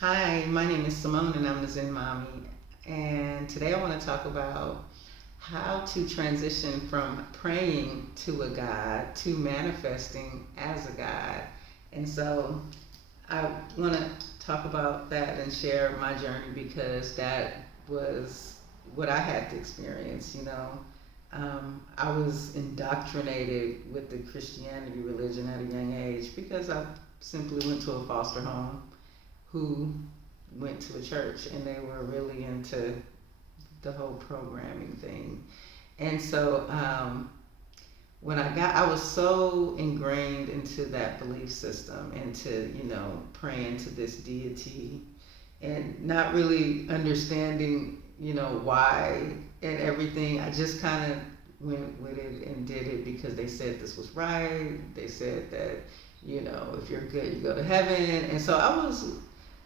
Hi, my name is Simone and I'm the Zen Mommy. And today I want to talk about how to transition from praying to a God to manifesting as a God. And so I want to talk about that and share my journey because that was what I had to experience. I was indoctrinated with the Christianity religion at a young age because I simply went to a foster home who went to a church and they were really into the whole programming thing. And so I was so ingrained into that belief system, into, praying to this deity and not really understanding, why and everything. I just kind of went with it and did it because they said this was right. They said that, if you're good, you go to heaven. And so I was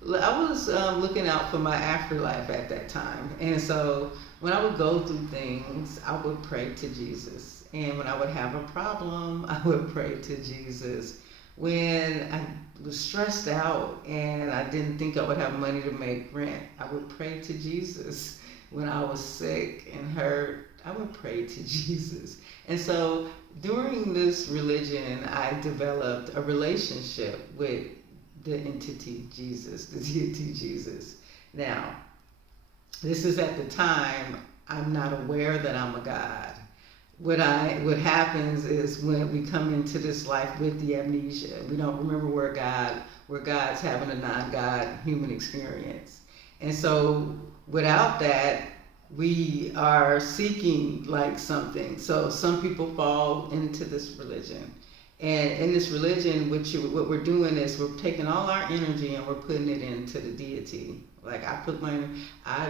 looking out for my afterlife at that time. And so when I would go through things, I would pray to Jesus. And when I would have a problem, I would pray to Jesus. When I was stressed out and I didn't think I would have money to make rent, I would pray to Jesus. When I was sick and hurt, I would pray to Jesus. And so during this religion, I developed a relationship with the entity Jesus, the deity Jesus. Now, this is at the time I'm not aware that I'm a God. What happens is when we come into this life with the amnesia, we don't remember we're God's having a non-God human experience. And so without that, we are seeking like something. So some people fall into this religion. And in this religion, what we're doing is we're taking all our energy and we're putting it into the deity. Like I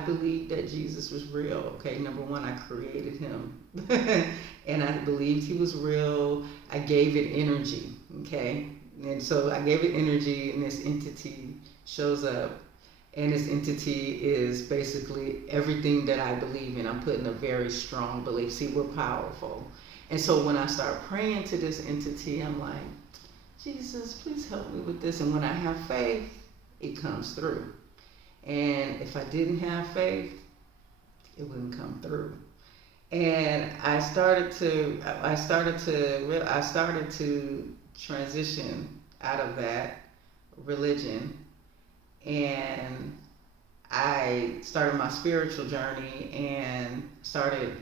believe that Jesus was real. Okay, number one, I created him. And I believed he was real. I gave it energy. Okay. And so I gave it energy and this entity shows up. And this entity is basically everything that I believe in. I'm putting a very strong belief. See, we're powerful. And so when I start praying to this entity, I'm like, Jesus, please help me with this. And when I have faith, it comes through. And if I didn't have faith, it wouldn't come through. And I started to transition out of that religion, and I started my spiritual journey and started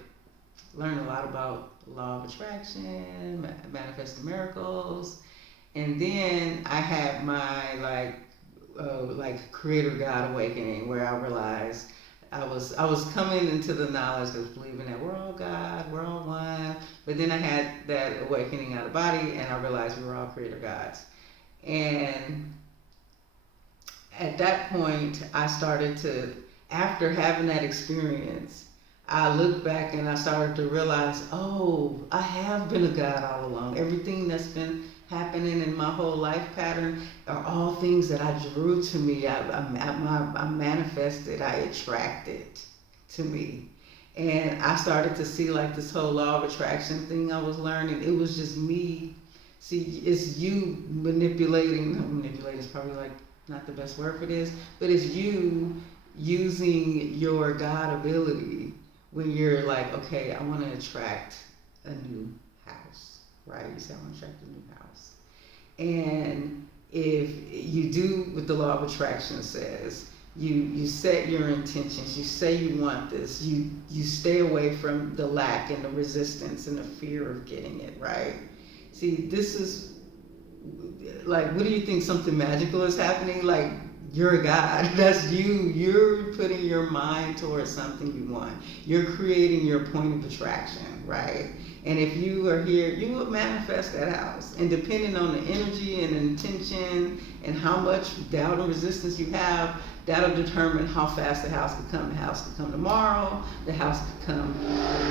learning a lot about law of attraction, manifesting miracles. And then I had my creator God awakening, where I realized I was coming into the knowledge of believing that we're all God, we're all one. But then I had that awakening out of body, and I realized we were all creator gods. And at that point, after having that experience, I looked back and I started to realize, oh, I have been a God all along. Everything that's been happening in my whole life pattern are all things that I drew to me. I manifested, I attracted to me. And I started to see like this whole law of attraction thing I was learning. It was just me. See, it's you manipulating is probably like not the best word for this, but it's you using your God ability when you're like, okay, I want to attract a new house, right? You say, I want to attract a new house. And if you do what the law of attraction says, you set your intentions, you say you want this, you stay away from the lack and the resistance and the fear of getting it, right? See, this is like, what do you think, something magical is happening? Like, you're a God. That's you. You're putting your mind towards something you want. You're creating your point of attraction, right? And if you are here, you will manifest that house. And depending on the energy and intention and how much doubt and resistance you have, that'll determine how fast the house could come. The house could come tomorrow. The house could come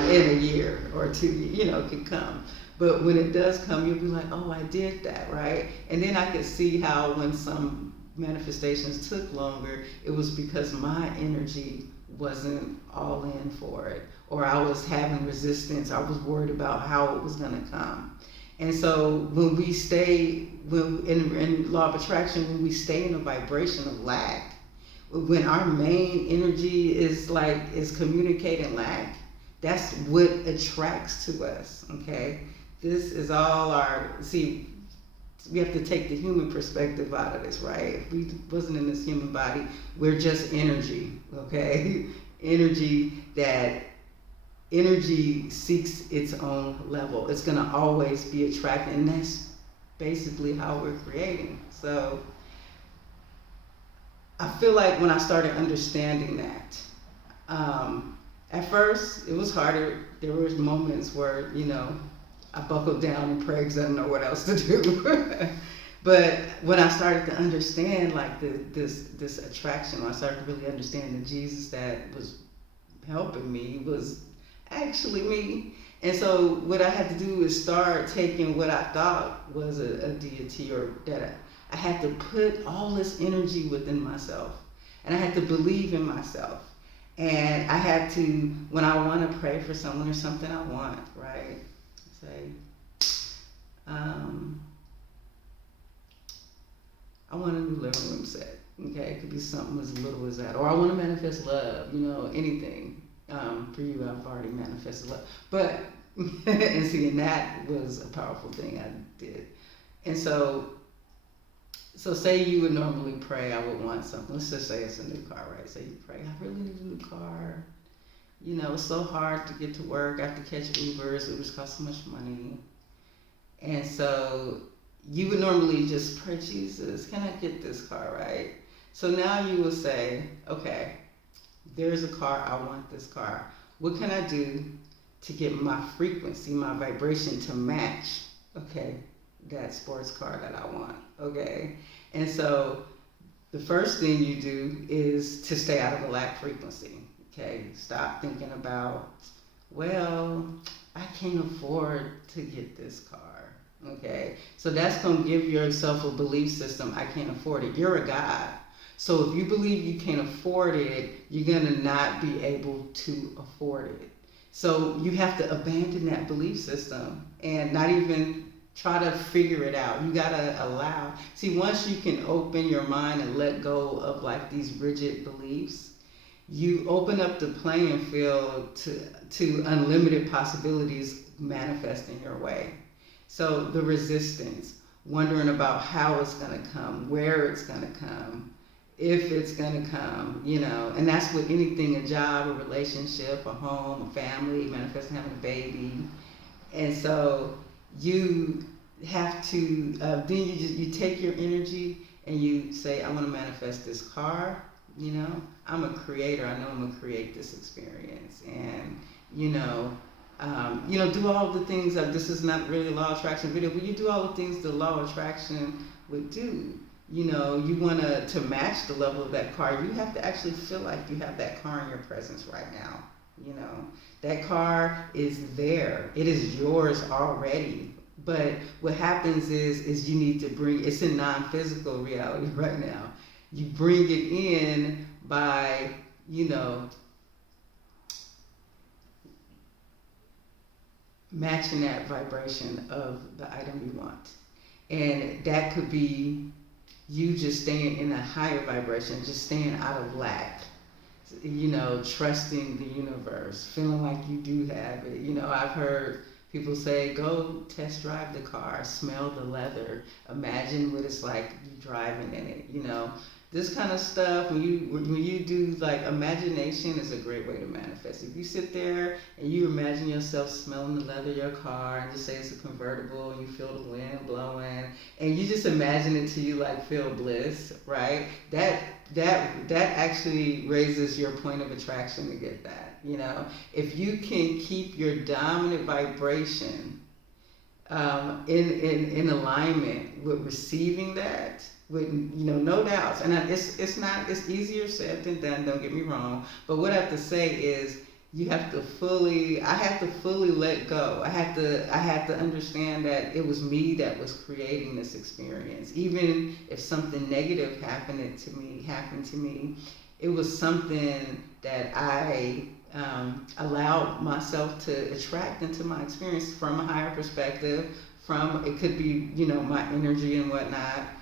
in a year or two. It could come. But when it does come, you'll be like, oh, I did that, right? And then I could see how when some manifestations took longer, it was because my energy wasn't all in for it, or I was having resistance. I was worried about how it was going to come. And so when we stay, in law of attraction, when we stay in a vibration of lack, when our main energy is communicating lack, that's what attracts to us. Okay, this is all we have to take the human perspective out of this, right? If we wasn't in this human body, we're just energy. Okay, energy seeks its own level. It's gonna always be attracted, and that's basically how we're creating. So I feel like when I started understanding that, at first it was harder. There were moments where, I buckled down and prayed because I didn't know what else to do. But when I started to understand this attraction, when I started to really understand that Jesus that was helping me was actually me. And so what I had to do is start taking what I thought was a deity, or that I had to put all this energy within myself, and I had to believe in myself. And I had to, when I want to pray for someone or something I want, right, say, I want a new living room set. Okay, it could be something as little as that. Or I want to manifest love, anything. For you, I've already manifested love. But, and that was a powerful thing I did. And so say you would normally pray, I would want something. Let's just say it's a new car, right? Say you pray, I really need a new car. It's so hard to get to work. I have to catch Ubers. Ubers cost so much money. And so you would normally just pray, Jesus, can I get this car, right? So now you will say, okay, there's a car, I want this car. What can I do to get my frequency, my vibration to match, okay, that sports car that I want, okay? And so the first thing you do is to stay out of the lack frequency, okay? Stop thinking about, well, I can't afford to get this car, okay? So that's going to give yourself a belief system, I can't afford it. You're a God. So if you believe you can't afford it, you're going to not be able to afford it. So you have to abandon that belief system and not even try to figure it out. You got to allow. See, once you can open your mind and let go of these rigid beliefs, you open up the playing field to unlimited possibilities manifesting your way. So the resistance, wondering about how it's going to come, where it's going to come, if it's going to come, and that's with anything, a job, a relationship, a home, a family, manifesting having a baby. And so you have to, then you take your energy and you say, I want to manifest this car, I'm a creator, I know I'm going to create this experience. And, do all the things this is not really a law of attraction video, but you do all the things the law of attraction would do. You want to match the level of that car, you have to actually feel like you have that car in your presence right now. That car is there. It is yours already. But what happens is you need to bring, it's in non-physical reality right now. You bring it in by, matching that vibration of the item you want. And that could be you just staying in a higher vibration, just staying out of lack, trusting the universe, feeling like you do have it. I've heard people say, go test drive the car, smell the leather, imagine what it's like you driving in it, This kind of stuff, when you do, imagination is a great way to manifest. If you sit there and you imagine yourself smelling the leather of your car, and just say it's a convertible, and you feel the wind blowing, and you just imagine it till you feel bliss, right? That actually raises your point of attraction to get that. If you can keep your dominant vibration in alignment with receiving that, with no doubts, and it's easier said than done, don't get me wrong, but what I have to say is I have to fully let go. I had to understand that it was me that was creating this experience. Even if something negative happened to me, it was something that I allowed myself to attract into my experience from a higher perspective, it could be my energy and whatnot.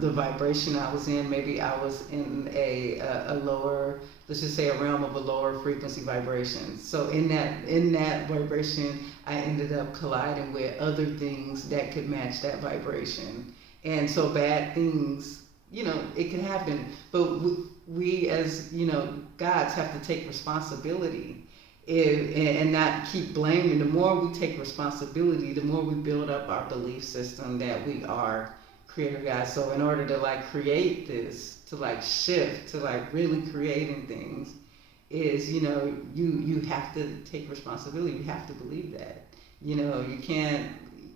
the vibration I was in. Maybe I was in a lower, let's just say a realm of a lower frequency vibration. So in that vibration, I ended up colliding with other things that could match that vibration. And so bad things, it can happen. But we as, gods have to take responsibility and not keep blaming. The more we take responsibility, the more we build up our belief system that we are creator gods. So in order to create this, to shift, to really creating things, is you have to take responsibility. You have to believe that. You can't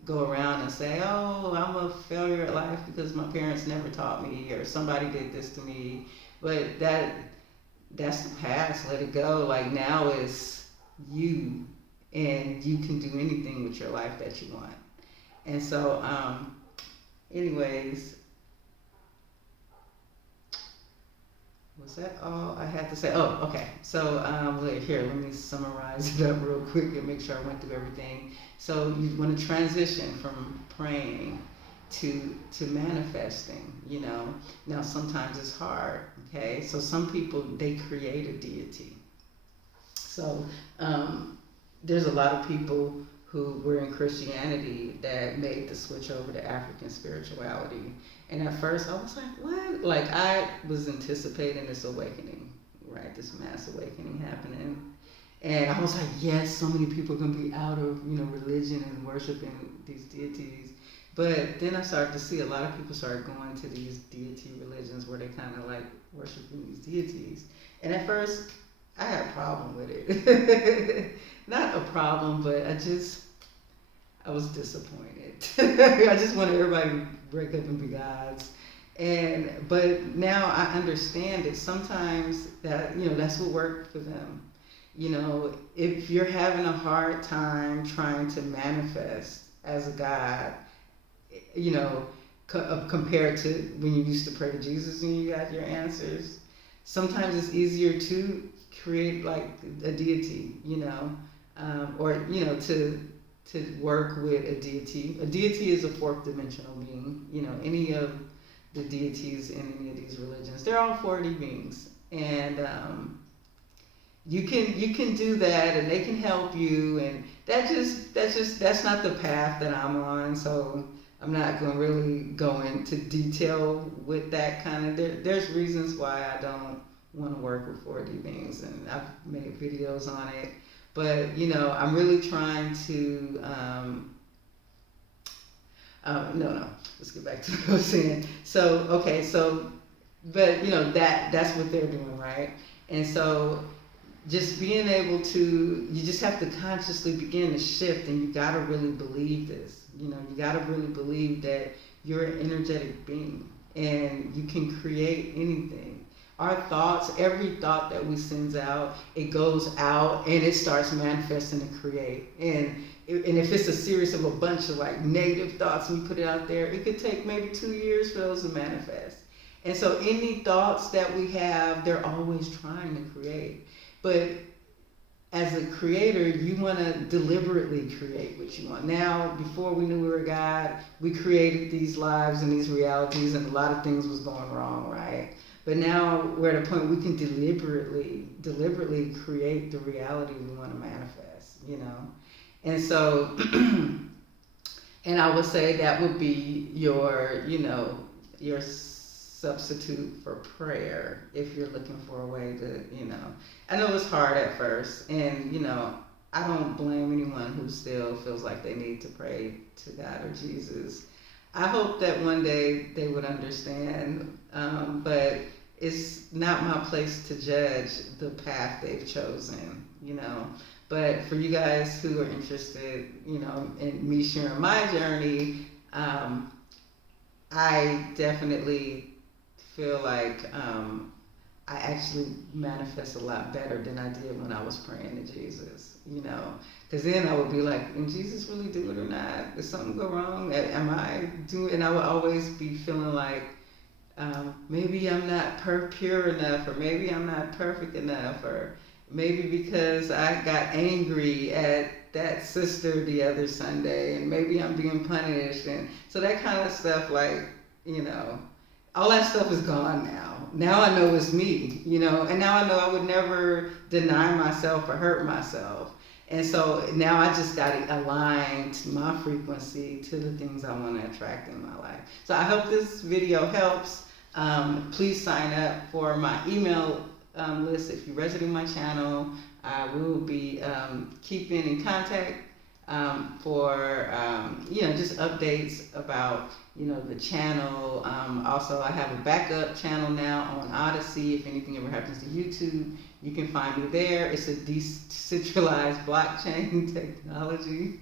go around and say, oh, I'm a failure at life because my parents never taught me, or somebody did this to me. But that's the past. Let it go. Now it's you, and you can do anything with your life that you want. And so anyways, was that all I had to say? Oh, okay. So here, let me summarize it up real quick and make sure I went through everything. So you want to transition from praying to manifesting. Now sometimes it's hard. Okay, so some people, they create a deity. So there's a lot of people who were in Christianity that made the switch over to African spirituality. And at first I was like, what? I was anticipating this awakening, right? This mass awakening happening. And I was like, yes, so many people are going to be out of, religion and worshiping these deities. But then I started to see a lot of people started going to these deity religions where they kind of worshiping these deities. And at first, I had a problem with it. Not a problem, but I was disappointed. I just wanted everybody to break up and be gods. But now I understand it. Sometimes that's what worked for them. If you're having a hard time trying to manifest as a god, compared to when you used to pray to Jesus and you got your answers, sometimes it's easier to create a deity, or to work with a deity. A deity is a fourth dimensional being. Any of the deities in any of these religions, they're all 4D beings, and you can do that, and they can help you, and that's not the path that I'm on. So I'm not going to really go into detail with that kind of. There's reasons why I don't want to work with 4D beings, and I've made videos on it. But I'm really trying to. No. Let's get back to what I was saying. So okay, but that's what they're doing, right? And so just being able to, you just have to consciously begin to shift, and you gotta really believe this. You gotta really believe that you're an energetic being, and you can create anything. Our thoughts, every thought that we send out, it goes out and it starts manifesting and create. And if it's a series of a bunch of negative thoughts and you put it out there, it could take maybe 2 years for those to manifest. And so any thoughts that we have, they're always trying to create. But as a creator, you want to deliberately create what you want. Now, before we knew we were God, we created these lives and these realities, and a lot of things was going wrong, right? But now we're at a point we can deliberately create the reality we want to manifest, And so, and I would say that would be your substitute for prayer if you're looking for a way to, I know it's hard at first, and, I don't blame anyone who still feels like they need to pray to God or Jesus. I hope that one day they would understand, but it's not my place to judge the path they've chosen, But for you guys who are interested, in me sharing my journey, I definitely feel like I actually manifest a lot better than I did when I was praying to Jesus, because then I would be like, did Jesus really do it or not? Did something go wrong? Am I doing? And I would always be feeling like maybe I'm not pure enough, or maybe I'm not perfect enough, or maybe because I got angry at that sister the other Sunday, and maybe I'm being punished, and so that kind of stuff you know, all that stuff is gone now. Now I know it's me, you know, and now I know I would never deny myself or hurt myself. And so now I just got to align to my frequency to the things I want to attract in my life. So I hope this video helps. Please sign up for my email list if you resonate with my channel. We will be keeping in contact for just updates about the channel. Also, I have a backup channel now on Odyssey. If anything ever happens to YouTube, you can find me there. It's a decentralized blockchain technology,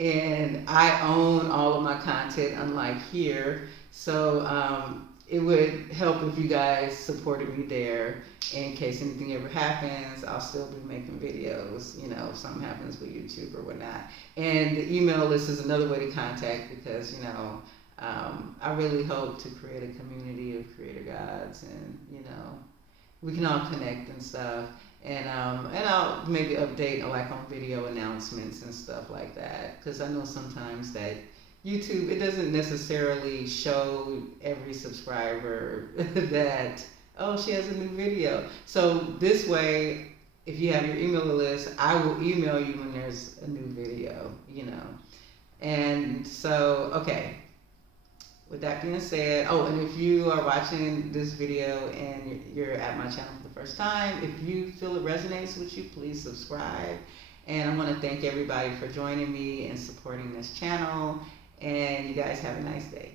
and I own all of my content, unlike here. So it would help if you guys supported me there. In case anything ever happens, I'll still be making videos, if something happens with YouTube or whatnot. And the email list is another way to contact, because, I really hope to create a community of creator gods, and, we can all connect and stuff. And I'll maybe update like on video announcements and stuff like that, because I know sometimes that YouTube, it doesn't necessarily show every subscriber that, oh, she has a new video. So this way, if you have your email list, I will email you when there's a new video, And so, okay. With that being said, and if you are watching this video and you're at my channel for the first time, if you feel it resonates with you, please subscribe. And I want to thank everybody for joining me and supporting this channel. And you guys have a nice day.